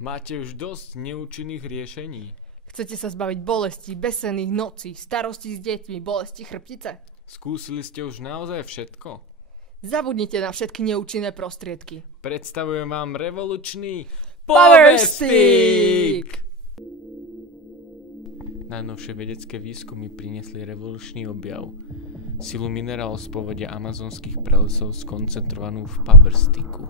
Máte už dosť neúčinných riešení. Chcete sa zbaviť bolestí, besenných nocí, starostí s deťmi, bolesti chrbtice? Skúsili ste už naozaj všetko? Zabudnite na všetky neúčinné prostriedky. Predstavujem vám revolučný Power Stick! Najnovšie vedecké výskumy priniesli revolučný objav. Silu minerálov z povodia amazonských pralesov skoncentrovanú v Power Sticku.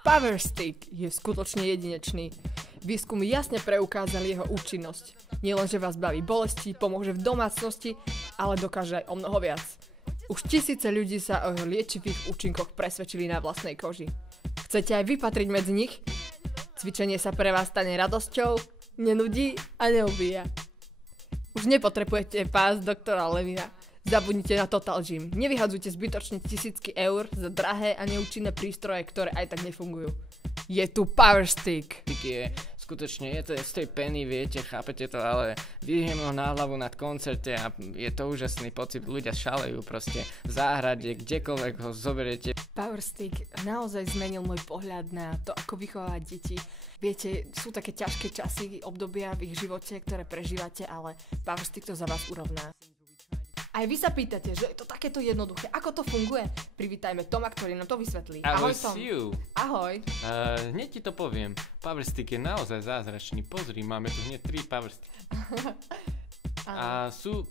Power Stick je skutočne jedinečný. Výskumy jasne preukázali jeho účinnosť. Nielenže vás baví bolesti, pomôže v domácnosti, ale dokáže aj o mnoho viac. Už tisíce ľudí sa o jeho liečivých účinkoch presvedčili na vlastnej koži. Chcete aj vypatriť medzi nich? Cvičenie sa pre vás stane radosťou, nenudí a neubíja. Už nepotrebujete pás doktora Levina. Zabudnite na Total Gym. Nevyhadzujte zbytočne tisícky eur za drahé a neúčinné prístroje, ktoré aj tak nefungujú. Je tu Power Stick. Skutočne je to z tej peny, viete, chápete to, ale vyhnem ho na hlavu nad koncerte a je to úžasný pocit, ľudia šalejú proste v záhrade, kdekoľvek ho zoberiete. Power Stick naozaj zmenil môj pohľad na to, ako vychovávať deti. Viete, sú také ťažké časy, obdobia v ich živote, ktoré prežívate, ale Power Stick to za vás urovná. Aj vy sa pýtate, že je to takéto jednoduché. Ako to funguje? Privítajme Toma, ktorý nám to vysvetlí. Ahoj, Tom. Ahoj. Hneď ti to poviem. Power Stick je naozaj zázračný. Pozri, máme tu hneď 3 Power Sticky. A sú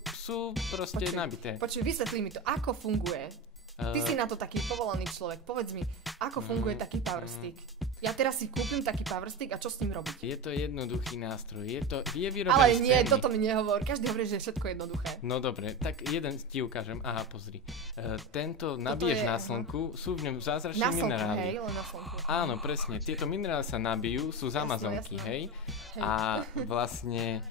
proste nabité. Počuj, vysvetlí mi to, ako funguje. Ty si na to taký povolaný človek. Povedz mi, ako funguje taký Power Stick. Ja teraz si kúpim taký Power Stick a čo s ním robiť? Je to jednoduchý nástroj. Je vyrobený ale z nie, peny. toto mi nehovor. Každý hovorí, že je všetko jednoduché. No dobre, tak jeden ti ukážem. Aha, pozri. Tento nabiješ na slnku, sú v ňom zázračné minerály. Hej, len na slnku. Áno, presne. Tieto minerály sa nabijú, sú z Amazonky, hej? A vlastne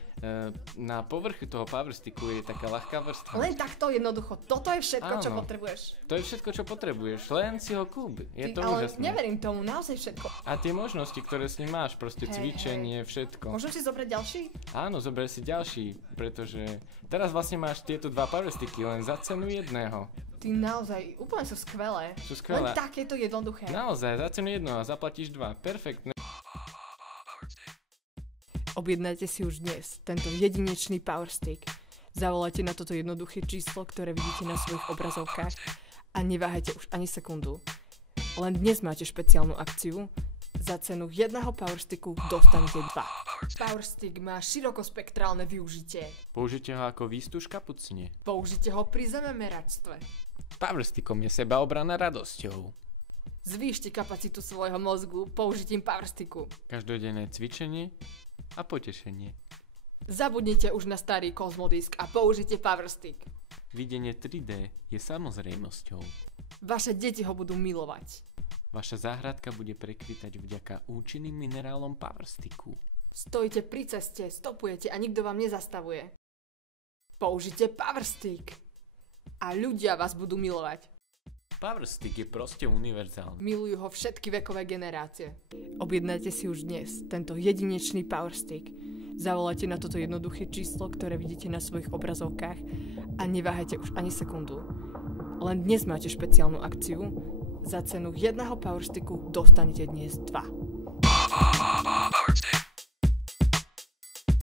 na povrchu toho Power Sticku je taká ľahká vrstva. Len takto jednoducho. Toto je všetko, čo potrebuješ. To je všetko, čo potrebuješ. Len si ho kúp. Je to ale úžasné. neverím tomu, naozaj všetko. A tie možnosti, ktoré s ním máš, proste cvičenie, všetko. Môžem si zobrať ďalší? Áno, zober si ďalší, pretože teraz vlastne máš tieto 2 Power Sticky len za cenu jedného. Ty naozaj, úplne sú skvelé. Sú skvelé. Len takéto jednoduché. Naozaj, za cenu jedného a zaplatíš 2. Perfektné. Objednajte si už dnes tento jedinečný Power Stick. Zavolajte na toto jednoduché číslo, ktoré vidíte na svojich obrazovkách a neváhajte už ani sekundu. Len dnes máte špeciálnu akciu. Za cenu jedného Power Sticku dostanete 2. Power Stick má širokospektrálne využitie. Použite ho ako výstuž kapucne. Použite ho pri zememeračstve. Power Stickom je sebaobrana radosťou. Zvýšte kapacitu svojho mozgu použitím Power Sticku. Každodenné cvičenie a potešenie. Zabudnite už na starý kozmodisk a použite Power Stick. Videnie 3D je samozrejmosťou. Vaše deti ho budú milovať. Vaša záhradka bude prekvitať vďaka účinným minerálom Power Sticku. Stojíte pri ceste, stopujete a nikto vám nezastavuje. Použite Power Stick. A ľudia vás budú milovať. Power Stick je proste univerzálny. Milujú ho všetky vekové generácie. Objednajte si už dnes tento jedinečný Power Stick. Zavolajte na toto jednoduché číslo, ktoré vidíte na svojich obrazovkách a neváhajte už ani sekundu. Len dnes máte špeciálnu akciu. Za cenu jedného Power Sticku dostanete dnes 2.